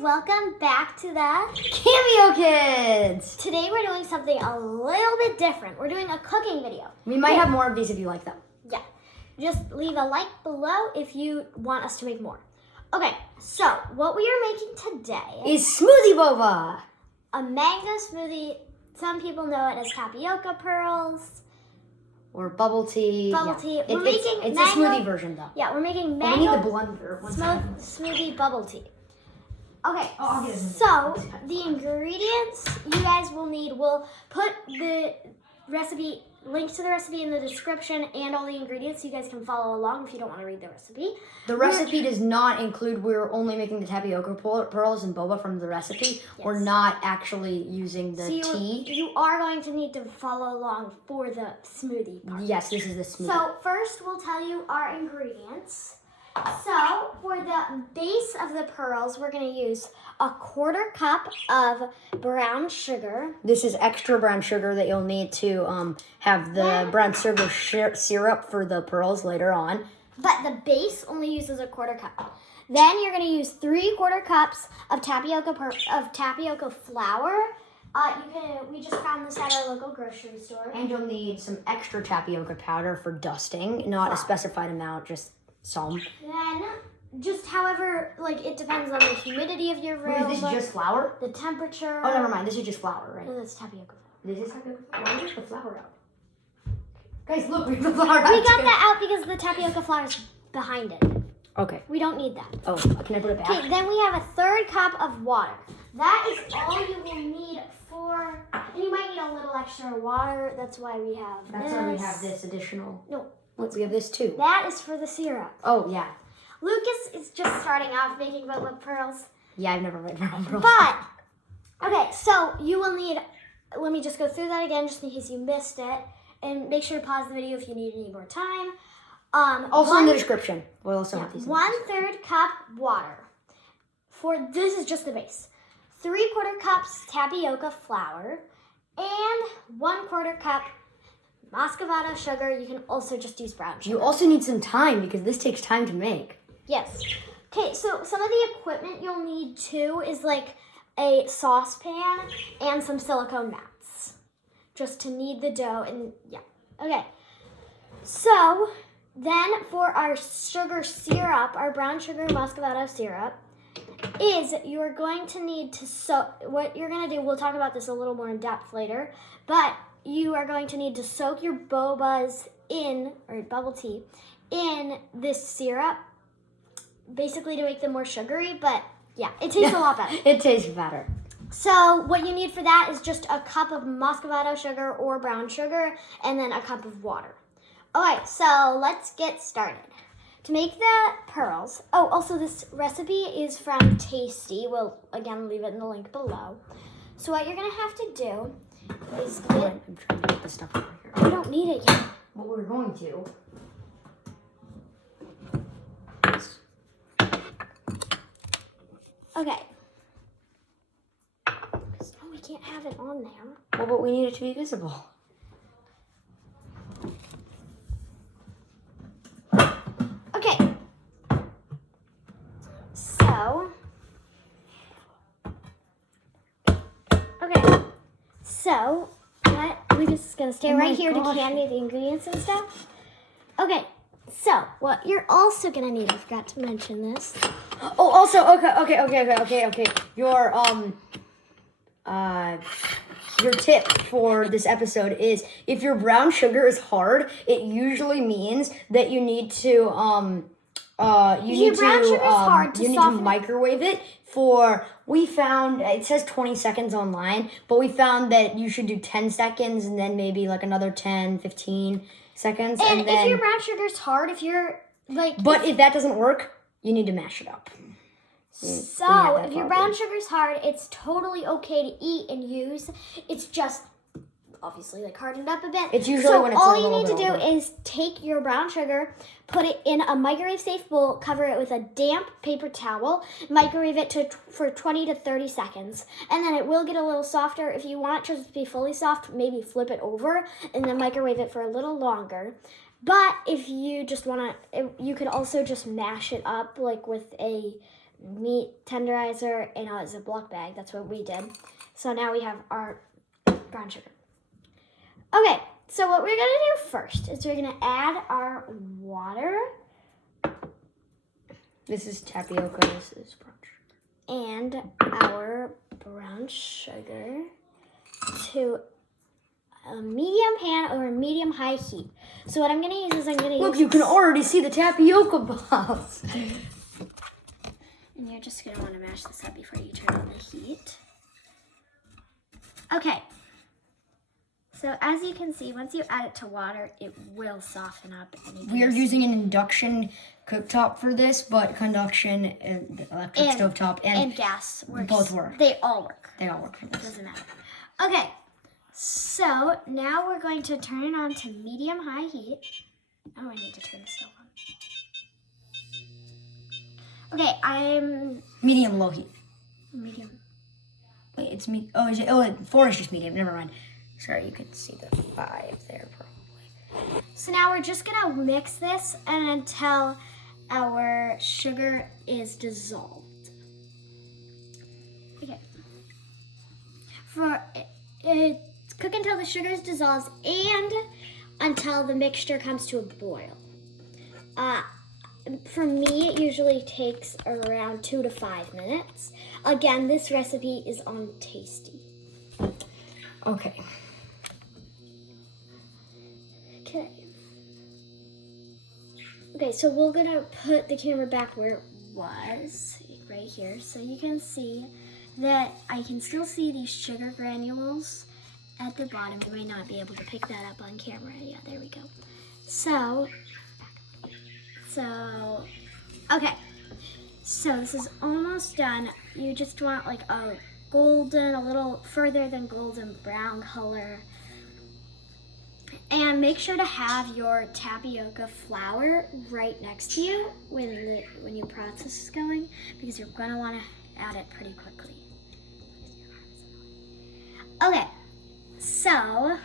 welcome back to the Cameo Kids! Today we're doing something a little bit different. We're doing a cooking video. We might have more of these if you like them. Yeah. Just leave a like below if you want us to make more. Okay, so what we are making today is smoothie boba. A mango smoothie. Some people know it as tapioca pearls. Or bubble tea. Bubble tea. It's a smoothie version though. Yeah, we're making mango. mango We need the blender. smoothie bubble tea. Okay, I'll get it. so the ingredients you guys will need, we'll put the recipe, links to the recipe in the description and all the ingredients so you guys can follow along if you don't want to read the recipe. The recipe does not include, we're only making the tapioca pearls and boba from the recipe. Yes. We're not actually using the tea. You are going to need to follow along for the smoothie part. Yes, this is the smoothie. So first we'll tell you our ingredients. So for the base of the pearls, we're going to use a 1/4 cup of brown sugar. This is extra brown sugar that you'll need to have the brown sugar syrup for the pearls later on. But the base only uses a 1/4 cup. Then you're going to use 3/4 cups of tapioca flour. We just found this at our local grocery store. And you'll need some extra tapioca powder for dusting, not a specified amount, just some. Then, just however, it depends on the humidity of your room. Wait, is this just flour? The temperature. Oh, never mind. This is just flour, right? No, that's tapioca flour. This is tapioca flour? Why is the flour out? Guys, look, we have the flour out. We got that out because the tapioca flour is behind it. Okay. We don't need that. Oh, can I put it back? Okay, then we have a 1/3 cup of water. That is all you will need for, and you might need a little extra water. That's why we have That's why we have this additional. No. We have this too. That is for the syrup. Oh, yeah. Lucas is just starting off making boba pearls. Yeah, I've never made brown pearls. But, okay, so you will need, let me just go through that again just in case you missed it. And make sure to pause the video if you need any more time. Also in the description. We'll also have these. 1/3 cup water. This is just the base. 3/4 cups tapioca flour. And 1/4 cup Muscovado sugar. You can also just use brown sugar. You also need some time because this takes time to make. Yes. Okay, so some of the equipment you'll need too is a saucepan and some silicone mats. Just to knead the dough and yeah. Okay. So then for our sugar syrup, our brown sugar Muscovado syrup, you're going to need to what you're going to do, we'll talk about this a little more in depth later, but you are going to need to soak your bobas or bubble tea, in this syrup, basically to make them more sugary, but yeah, it tastes a lot better. It tastes better. So what you need for that is just a cup of Muscovado sugar or brown sugar, and then a cup of water. Okay, so let's get started. To make the pearls, also this recipe is from Tasty. We'll, again, leave it in the link below. So what you're going to have to do is I'm trying to get this stuff over here. We don't need it yet. Well, we're going to. Okay. No, we can't have it on there. Well, but we need it to be visible. Okay. So. Okay. So, we're just going to stay right here to candy the ingredients and stuff. Okay. So, what you're also going to need, I forgot to mention this. Oh, also, okay. Your tip for this episode is if your brown sugar is hard, it usually means that you need to microwave it for, we found, it says 20 seconds online, but we found that you should do 10 seconds and then maybe another 10, 15 seconds. And if your brown sugar is hard, if you're But if that doesn't work, you need to mash it up. So, if your brown sugar is hard, it's totally okay to eat and use. It's just obviously hardened up a bit. It's usually when it's all you need to do is take your brown sugar, put it in a microwave-safe bowl, cover it with a damp paper towel, microwave it for 20 to 30 seconds, and then it will get a little softer. If you want it to be fully soft, maybe flip it over and then microwave it for a little longer. But if you just want to, you could also just mash it up with a meat tenderizer in a Ziploc bag. That's what we did. So now we have our brown sugar. Okay, so what we're gonna do first is we're gonna add our water. This is tapioca. This is brown sugar. And our brown sugar to a medium pan over medium-high heat. So what I'm gonna use is Look, you can already see the tapioca balls. And you're just gonna wanna mash this up before you turn on the heat. Okay. So as you can see, once you add it to water, it will soften up. And We are using an induction cooktop for this, but conduction, electric stovetop, and gas works. Both work. They all work. They all work for this. Doesn't matter. Okay. So now we're going to turn it on to medium-high heat. Oh, I need to turn the stove on. Okay, I'm Medium-low heat. medium. Wait, it's me. Oh, 4 is just medium. Never mind. Sorry, you could see the 5 there probably. So now we're just gonna mix this and until our sugar is dissolved. Okay. Cook until the sugar is dissolved and until the mixture comes to a boil. For me, it usually takes around 2 to 5 minutes. Again, this recipe is on Tasty. Okay. Okay, so we're gonna put the camera back where it was, right here, so you can see that I can still see these sugar granules at the bottom. You may not be able to pick that up on camera. Yeah, there we go. So, okay. So this is almost done. You just want like a golden, a little further than golden brown color. And make sure to have your tapioca flour right next to you when your process is going, because you're gonna want to add it pretty quickly. Okay, so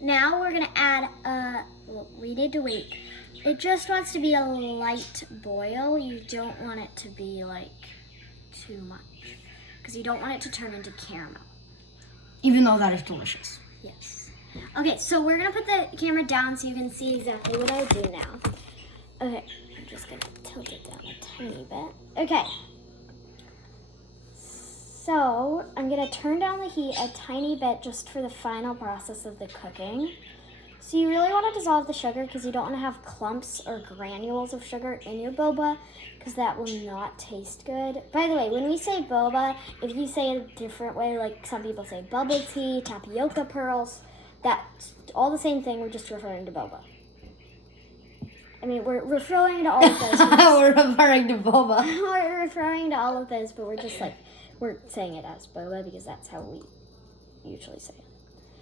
now we're gonna add we need to wait. It just wants to be a light boil. You don't want it to be like too much, because you don't want it to turn into caramel. Even though that is delicious. Yes. Okay, so we're gonna put the camera down so you can see exactly what I do now. Okay, I'm just gonna tilt it down a tiny bit. Okay. So I'm gonna turn down the heat a tiny bit just for the final process of the cooking. So you really want to dissolve the sugar because you don't want to have clumps or granules of sugar in your boba, because that will not taste good. By the way, when we say boba, if you say it a different way, like some people say bubble tea, tapioca pearls, that's all the same thing. We're just referring to boba. I mean, we're referring to all of those. We're referring to boba. We're referring to all of those, but we're just like, we're saying it as boba because that's how we usually say it.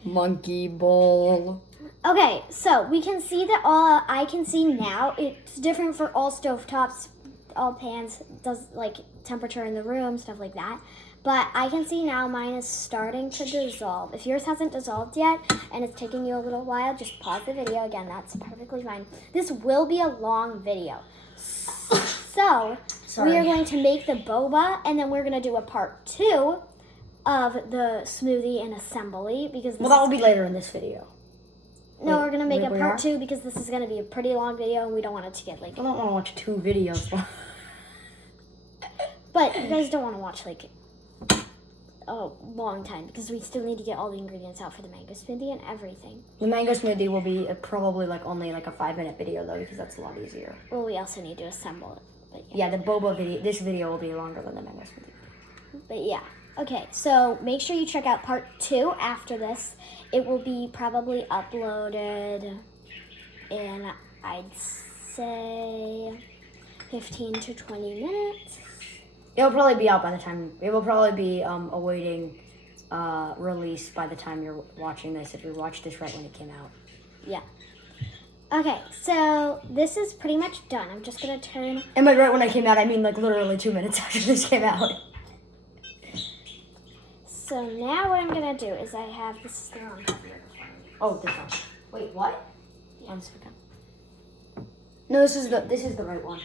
Monkey bowl. Okay, so we can see that I can see now, it's different for all stovetops, all pans, does like temperature in the room, stuff like that. But I can see now mine is starting to dissolve. If yours hasn't dissolved yet and it's taking you a little while, just pause the video. Again, that's perfectly fine. This will be a long video. So, we are going to make the boba, and then we're going to do a part 2 of the smoothie and assembly. Because that will be later in this video. No, we're going to make a part 2 because this is going to be a pretty long video and we don't want it to get like... I don't want to watch 2 videos. But you guys don't want to watch like a long time because we still need to get all the ingredients out for the mango smoothie and everything. The mango smoothie will be probably only a 5-minute video though, because that's a lot easier. Well, we also need to assemble it. But yeah, the boba video, this video will be longer than the mango smoothie. But yeah. Okay, so make sure you check out part 2 after this. It will be probably uploaded in, I'd say, 15 to 20 minutes. It'll probably be out by the time, it will probably be awaiting release by the time you're watching this, if you watched this right when it came out. Yeah. Okay, so this is pretty much done. I'm just going to turn... And by right when it came out, I mean literally 2 minutes after this came out. So now what I'm going to do is I have this thing on here. Oh, this one. Wait, what? Yeah. 1 second. No, this is the right one.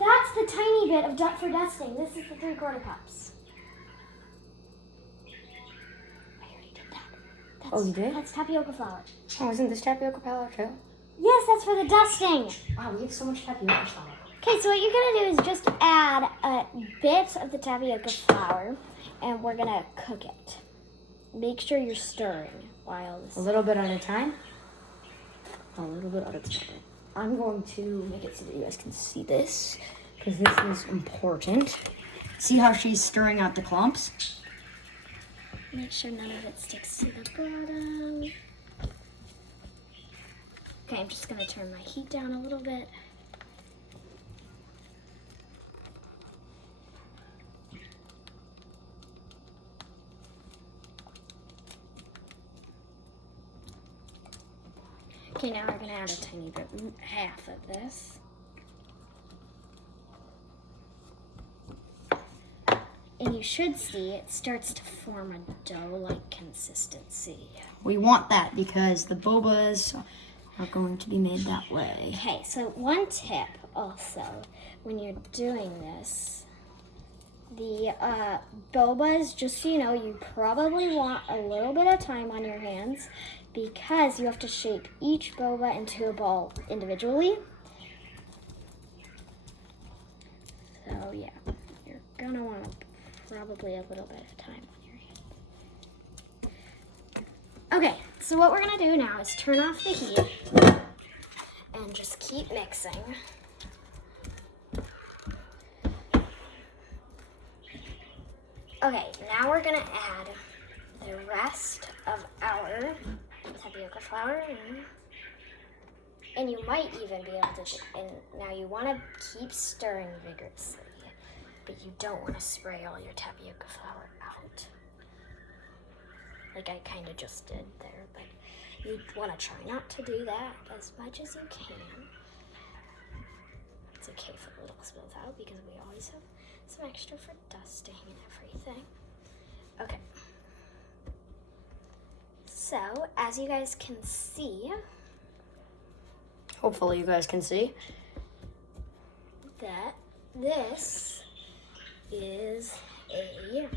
That's the tiny bit of for dusting. This is the 3/4 cups. I already did that. Oh, you did? That's tapioca flour. Oh, isn't this tapioca flour too? Yes, that's for the dusting. Wow, we have so much tapioca flour. Okay, so what you're gonna do is just add a bit of the tapioca flour, and we're gonna cook it. Make sure you're stirring while this. A little bit at a time. A little bit at a time. I'm going to make it so that you guys can see this, because this is important. See how she's stirring out the clumps? Make sure none of it sticks to the bottom. Okay, I'm just gonna turn my heat down a little bit. Okay, now we're gonna add a tiny bit, half of this. And you should see it starts to form a dough-like consistency. We want that because the bobas are going to be made that way. Okay, so one tip also, when you're doing this, the bobas, just so you know, you probably want a little bit of time on your hands because you have to shape each boba into a ball individually. So yeah, you're gonna want probably a little bit of time on your hand. Okay, so what we're gonna do now is turn off the heat and just keep mixing. Okay, now we're gonna add the rest of our tapioca flour in. And you might even be able to, and now you wanna keep stirring vigorously, but you don't wanna spray all your tapioca flour out. Like I kinda just did there, but you wanna try not to do that as much as you can. It's okay if a little spills out because we always have some extra for dusting and everything. Okay. So, as you guys can see, Hopefully you guys can see. that this is a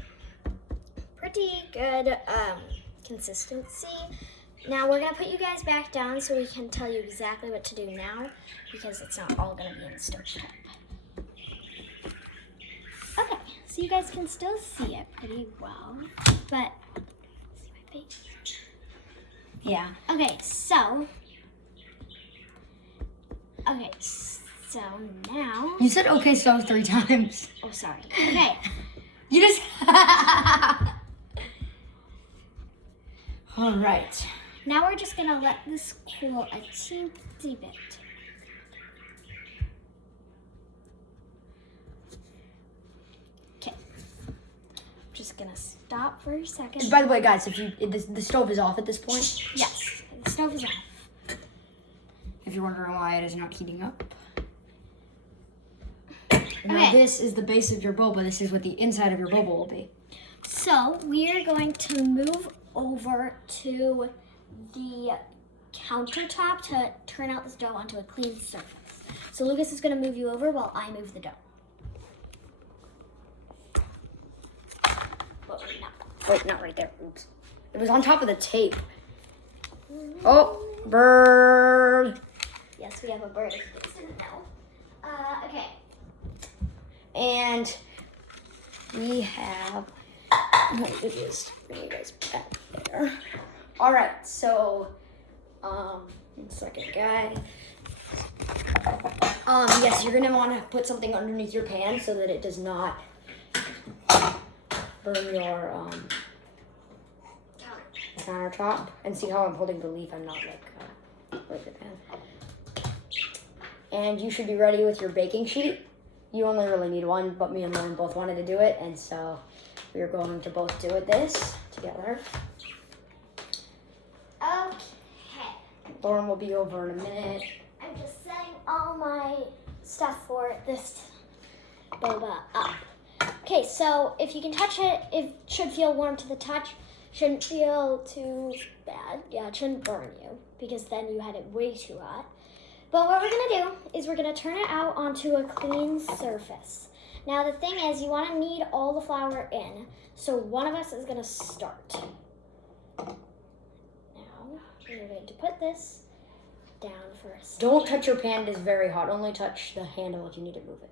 pretty good consistency. Now we're gonna put you guys back down so we can tell you exactly what to do now because it's not all gonna be in the stove top. Okay, so you guys can still see it pretty well, but see my face? Yeah. Okay, so now. You said okay so 3 times. Oh, sorry. Okay. You just. All right. Now we're just gonna let this cool a teensy bit. Okay. Just gonna stop for a second. By the way, guys, if the stove is off at this point. Yes, the stove is off. If you're wondering why it is not heating up. Now Okay. this is the base of your boba. This is what the inside of your boba will be. So we are going to move over to the countertop to turn out this dough onto a clean surface. So Lucas is going to move you over while I move the dough. Wait, not right there. Oops. It was on top of the tape. Oh, bird. Yes, we have a bird if you guys didn't know. Okay. And we have. Let me just bring you guys back there. All right, so, 1 second, guys. Yes, you're gonna want to put something underneath your pan so that it does not burn your countertop. And see how I'm holding the leaf? I'm not like the pan. And you should be ready with your baking sheet. You only really need one, but me and Lauren both wanted to do it, and so we are going to both do this together. Okay. Lauren will be over in a minute. I'm just setting all my stuff for this boba up. Okay, so if you can touch it, it should feel warm to the touch. Shouldn't feel too bad. Yeah, it shouldn't burn you because then you had it way too hot. But what we're gonna do is we're gonna turn it out onto a clean surface. Now the thing is, you wanna knead all the flour in. So one of us is gonna start. Now, we're going to put this down first. Don't touch your pan, it is very hot. Only touch the handle if you need to move it.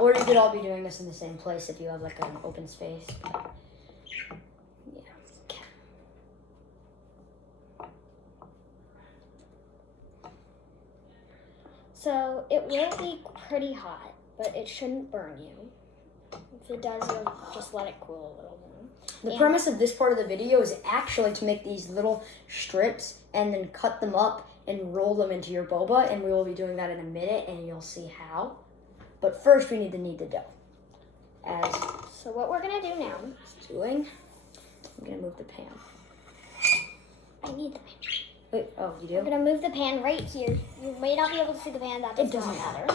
Or you could all be doing this in the same place if you have like an open space. Yeah. Okay. So it will be pretty hot, but it shouldn't burn you. If it does, you'll just let it cool a little more. The premise of this part of the video is actually to make these little strips and then cut them up and roll them into your boba, and we will be doing that in a minute and you'll see how. But first we need to knead the dough. So what we're gonna do now, I'm gonna move the pan. I need the pan. Wait, oh, you do? We're gonna move the pan right here. You may not be able to see the pan, that does not matter.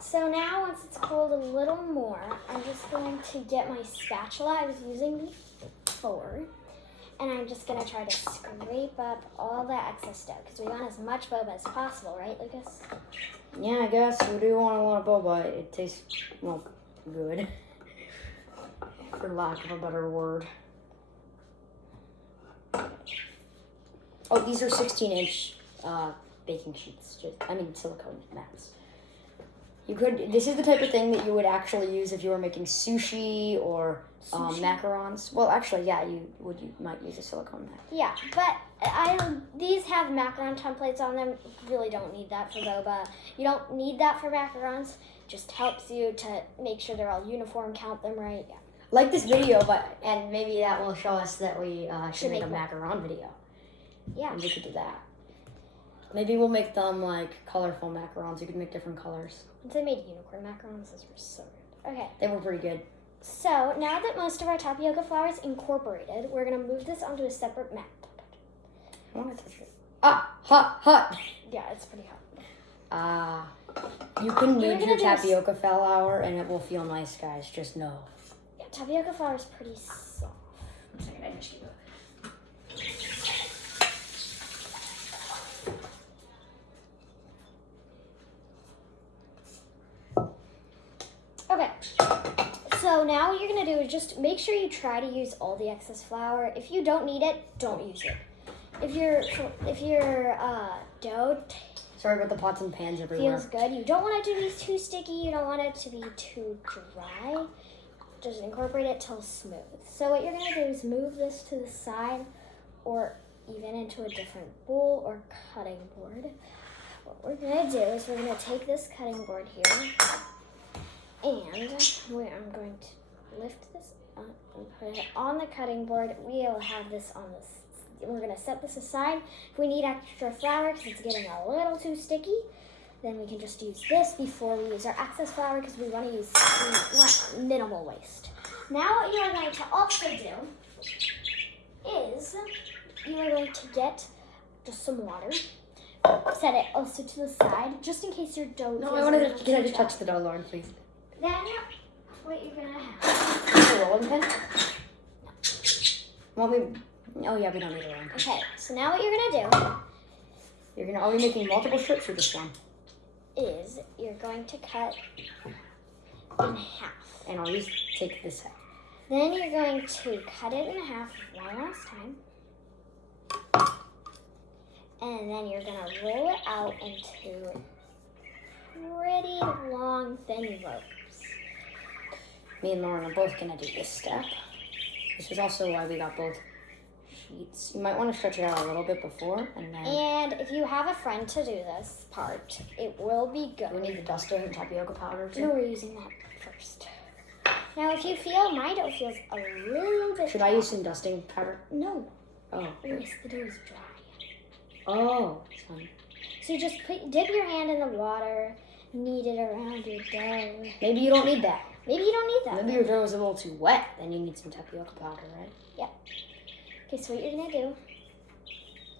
So now, once it's cooled a little more, I'm just going to get my spatula I was using before, and I'm just gonna try to scrape up all that excess dough, because we want as much boba as possible, right, Lucas? Yeah, I guess we do want a lot of boba. It tastes, well, good, for lack of a better word. Oh, these are 16-inch baking sheets. Silicone mats. This is the type of thing that you would actually use if you were making sushi or macarons. Well, actually, yeah, you might use a silicone mat. Yeah, but these have macaron templates on them. You really don't need that for boba. You don't need that for macarons. Just helps you to make sure they're all uniform, count them right. Yeah. Like this video, and maybe that will show us that we should make a macaron video. Yeah. And we could do that. Maybe we'll make them like colorful macarons. You could make different colors. Once I made unicorn macarons, those were so good. Okay. They were pretty good. So now that most of our tapioca flour is incorporated, we're gonna move this onto a separate mat. I want to touch it. Hot. Yeah, it's pretty hot. You can knead your tapioca flour and it will feel nice, guys. Just know. Yeah, tapioca flour is pretty soft. 1 second, I just keep it. Okay, so now what you're gonna do is just make sure you try to use all the excess flour. If you don't need it, don't use it. If your dough Sorry about the pots and pans everywhere. feels good, you don't want it to be too sticky, you don't want it to be too dry. Just incorporate it till smooth. So what you're gonna do is move this to the side or even into a different bowl or cutting board. What we're gonna do is we're gonna take this cutting board here, and I'm going to lift this up and put it on the cutting board. We'll have this on this. We're going to set this aside. If we need extra flour because it's getting a little too sticky, then we can just use this before we use our excess flour because we want minimal waste. Now what you are going to also do is you are going to get just some water. Set it also to the side just in case your dough. No, can I just touch the dough, Lauren, please? Then what you're gonna have. A rolling pin? Oh yeah, we don't need a rolling pin. Okay, so now what you're gonna do. Are we making multiple strips or just one? Is you're going to cut in half. And I'll just take this out. Then you're going to cut it in half one last time. And then you're gonna roll it out into pretty long, thin ropes. Me and Lauren are both gonna do this step. This is also why we got both sheets. You might want to stretch it out a little bit before, and then. And if you have a friend to do this part, it will be good. We need the dusting and tapioca powder too. No, we're using that first. Now, if you feel my dough feels a little bit. Should I use some dusting powder? No. Oh. Yes, the dough is dry. Oh, it's fine. So you just dip your hand in the water, knead it around your dough. Maybe you don't need that. Maybe you don't need that. Maybe your dough is a little too wet. Then you need some tapioca powder, right? Yep. Okay, so what you're gonna do.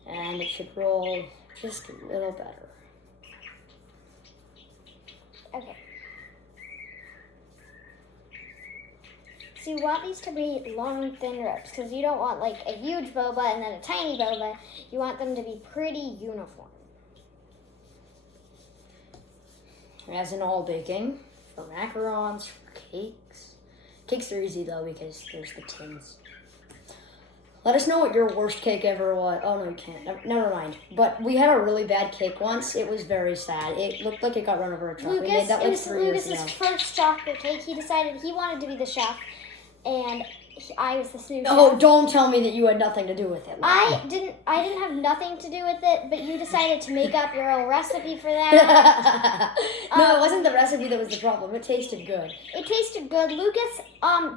And it should roll just a little better. Okay. So you want these to be long, thin ropes because you don't want like a huge boba and then a tiny boba. You want them to be pretty uniform. as in all baking, for macarons, for cakes. Cakes are easy though because there's the tins. Let us know what your worst cake ever was. Oh, no, you can't. Never mind. But we had a really bad cake once. It was very sad. It looked like it got run over a truck. We made that like 3 years ago. Lucas's first chocolate cake. He decided he wanted to be the chef, and I was the snooze Oh, chef. don't tell me that you had nothing to do with it. I didn't have nothing to do with it, but you decided to make up your own recipe for that. No, it wasn't the recipe that was the problem. It tasted good. It tasted good. Lucas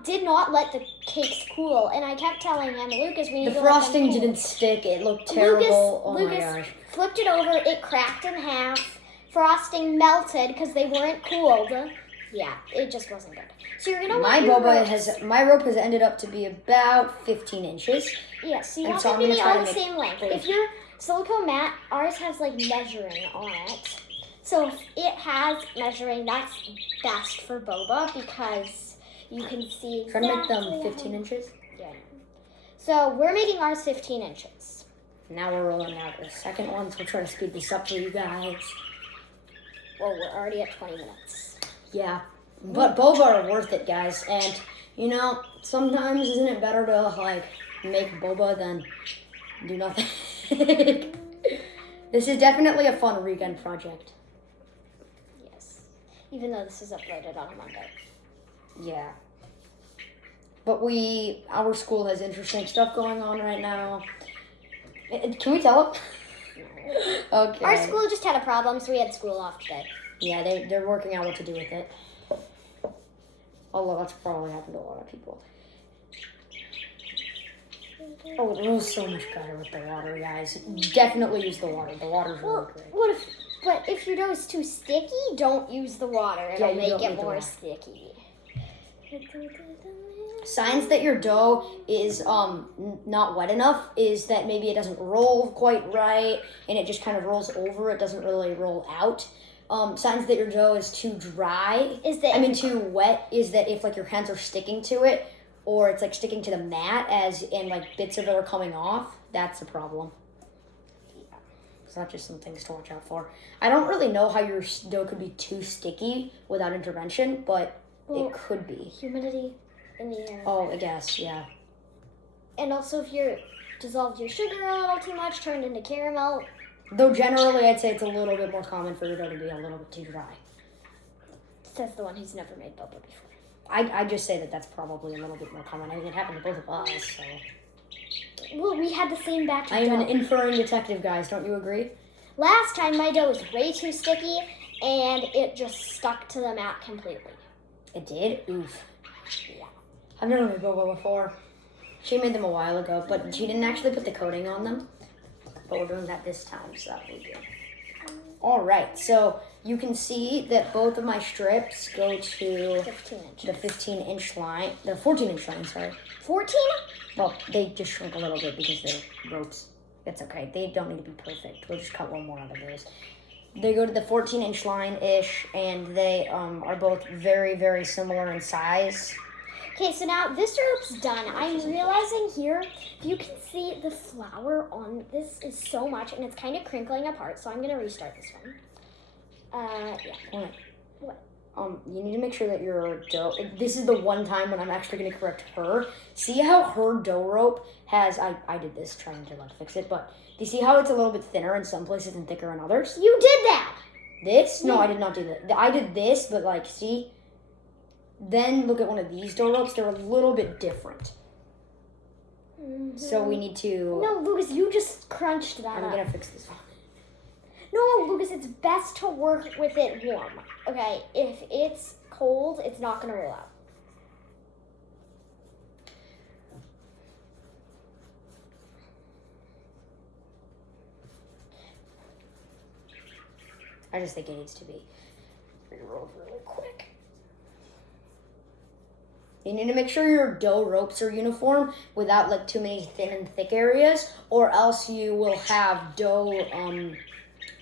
did not let the cakes cool, and I kept telling him, Lucas, we need The to frosting let them cool. didn't stick. It looked terrible. Lucas My gosh. flipped it over. It cracked in half. Frosting melted because they weren't cooled. Yeah, it just wasn't good. So you're gonna My want my rope has ended up to be about 15 inches. Yes, so you And want so them I'm to be gonna try all to the make same length. both. If your silicone mat, ours has like measuring on it. So if it has measuring, that's best for boba because you can see Try to make them exactly 15 inches. Yeah. So we're making ours 15 inches. Now we're rolling out the second one, so we're trying to speed this up for you guys. Well, we're already at 20 minutes. Yeah, but boba are worth it, guys. And, you know, sometimes isn't it better to, like, make boba than do nothing? This is definitely a fun weekend project. Yes. Even though this is uploaded on a Monday. Yeah. But our school has interesting stuff going on right now. Can we tell them? Okay. Our school just had a problem, so we had school off today. Yeah, they're working out what to do with it. Although that's probably happened to a lot of people. Oh, it rolls so much better with the water, guys. Definitely use the water. The water's really great. But if your dough is too sticky, don't use the water. Yeah, It'll you make don't it need the more water. sticky. Signs that your dough is not wet enough is that maybe it doesn't roll quite right and it just kind of rolls over. It doesn't really roll out. Signs that your dough is too dry too wet is that if like your hands are sticking to it or it's like sticking to the mat and like bits of it are coming off, that's a problem. Yeah. So that's just some things to watch out for. I don't really know how your dough could be too sticky without intervention, but it could be. Humidity in the air. Oh, I guess, yeah. And also if you dissolved your sugar a little too much, turned into caramel. Though generally I'd say it's a little bit more common for your dough to be a little bit too dry. Says the one who's never made boba before. I just say that that's probably a little bit more common. I mean, it happened to both of us, so. Well, we had the same batch of I am dough. an inferring detective, guys. Don't you agree? Last time my dough was way too sticky and it just stuck to the mat completely. It did? Oof. Yeah. I've never made boba before. She made them a while ago, but she didn't actually put the coating on them. But we're doing that this time, so that will be good. All right, so you can see that both of my strips go to 15 inches. the 15-inch line, the 14-inch line, sorry. 14? Well, they just shrink a little bit because they're ropes. It's okay. They don't need to be perfect. We'll just cut one more out of those. They go to the 14-inch line-ish, and they are both very, very similar in size. Okay, so now this rope's done. I'm realizing here, if you can see the flour on this is so much, and it's kind of crinkling apart, so I'm going to restart this one. Yeah. Hold on. What? You need to make sure that your dough, this is the one time when I'm actually going to correct her. See how her dough rope has, I did this trying to like fix it, but do you see how it's a little bit thinner in some places and thicker in others? You did that! This? No, I did not do that. I did this, but like, see? Then look at one of these dough ropes. They're a little bit different. Mm-hmm. So we need to... No, Lucas, you just crunched that I'm up. going to fix this one. No, Lucas, it's best to work with it warm. Okay, if it's cold, it's not going to roll out. I just think it needs to be re-rolled really quick. You need to make sure your dough ropes are uniform without like too many thin and thick areas, or else you will have dough,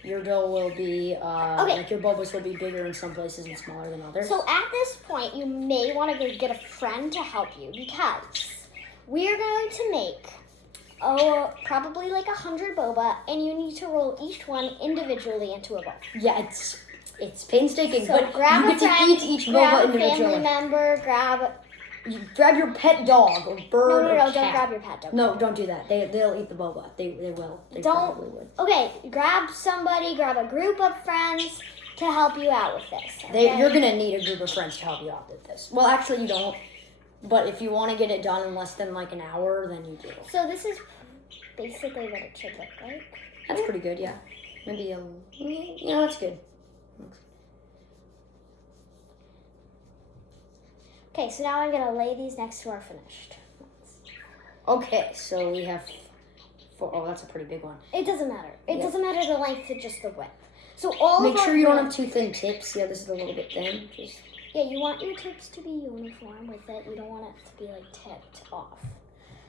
your dough will be, like your bobas will be bigger in some places and smaller than others. So at this point, you may want to go get a friend to help you because we are going to make, probably like 100 boba, and you need to roll each one individually into a bowl. Yeah, It's painstaking, So but grab you a get to friend, eat each grab boba a family individually. member, grab... You grab your pet dog or bird or cat. Don't grab your pet. No, don't do that. They'll eat the boba. They will. They probably would. Okay, grab somebody, grab a group of friends to help you out with this. Okay? You're going to need a group of friends to help you out with this. Well, actually, you don't. But if you want to get it done in less than like an hour, then you do. So this is basically what it should look like. That's pretty good, yeah. Maybe, that's good. Okay, so now I'm going to lay these next to our finished ones. Okay, so we have 4. Oh, that's a pretty big one. It doesn't matter. It doesn't matter the length, it's just the width. So Make sure you don't have too thin tips. Yeah, this is a little bit thin. Yeah, you want your tips to be uniform with it. You don't want it to be like tipped off.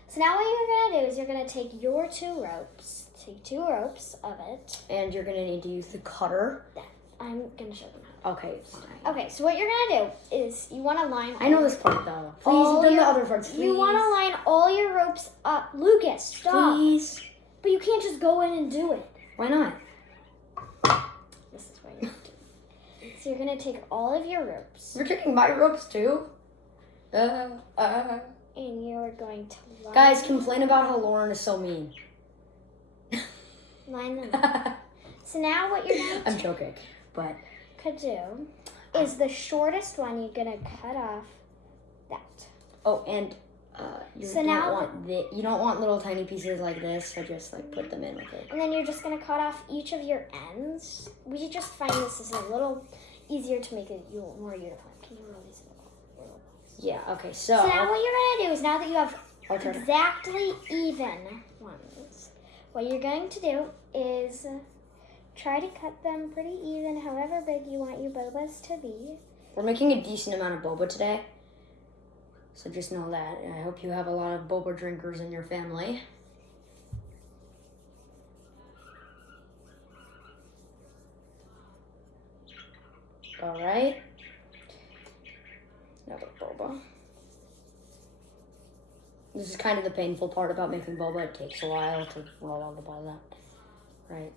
So now what you're going to do is you're going to take your 2 ropes. Take 2 ropes of it. And you're going to need to use the cutter. I'm going to show them how. Okay, fine. Okay, so what you're going to do is you want to line... I know this part, though. Please, do the other parts, please. You want to line all your ropes up. Lucas, stop. Please. But you can't just go in and do it. Why not? This is what you're going to do. So you're going to take all of your ropes. You're taking my ropes, too? And you're going to line... Guys, complain about how Lauren is so mean. Line them up. So now what you're going I'm joking, but... to do is the shortest one, you're going to cut off that. Oh, and you don't want little tiny pieces like this, so just like put them in with it. And then you're just going to cut off each of your ends. We just find this is a little easier to make it more uniform. Can you roll these a little? Yeah, okay, so... So now what you're going to do is now that you have I'll try to- exactly even ones, what you're going to do is try to cut them pretty even, however big you want your bobas to be. We're making a decent amount of boba today. So just know that. I hope you have a lot of boba drinkers in your family. All right. Another boba. This is kind of the painful part about making boba. It takes a while to roll all the balls out. Right.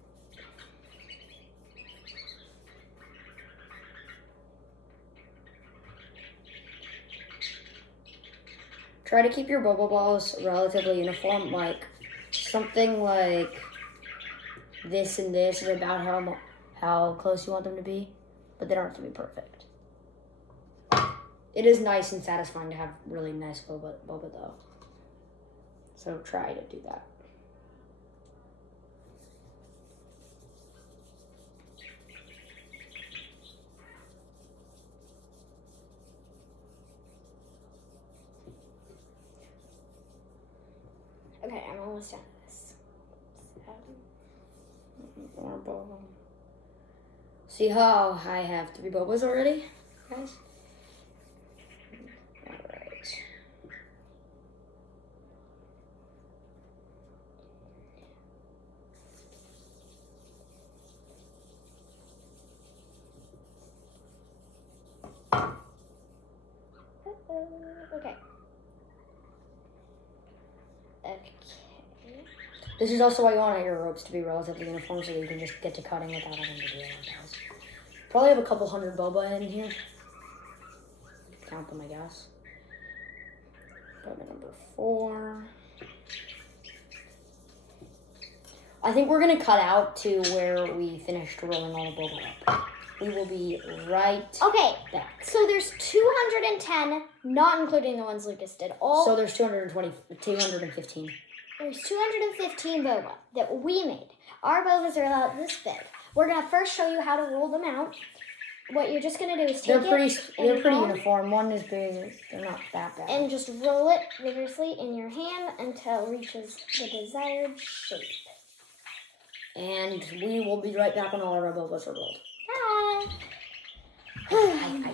Try to keep your boba balls relatively uniform, like something like this and this is about how close you want them to be, but they don't have to be perfect. It is nice and satisfying to have really nice boba though. So try to do that. Okay, I'm almost done with this. More boba. See how I have 3 bobas already, guys? Alright. Okay. Okay. This is also why you want your ropes to be relatively uniform so that you can just get to cutting without having to do anything else. Probably have a couple hundred boba in here. Count them, I guess. Boba number 4. I think we're going to cut out to where we finished rolling all the boba up. We will be right back. So there's 210, not including the ones Lucas did. So there's 215. There's 215 boba that we made. Our bobas are about this big. We're going to first show you how to roll them out. What you're just going to do is take They're pretty uniform. One is big. They're not that bad. And just roll it vigorously in your hand until it reaches the desired shape. And we will be right back when all of our bobas are rolled. Bye.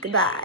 Goodbye.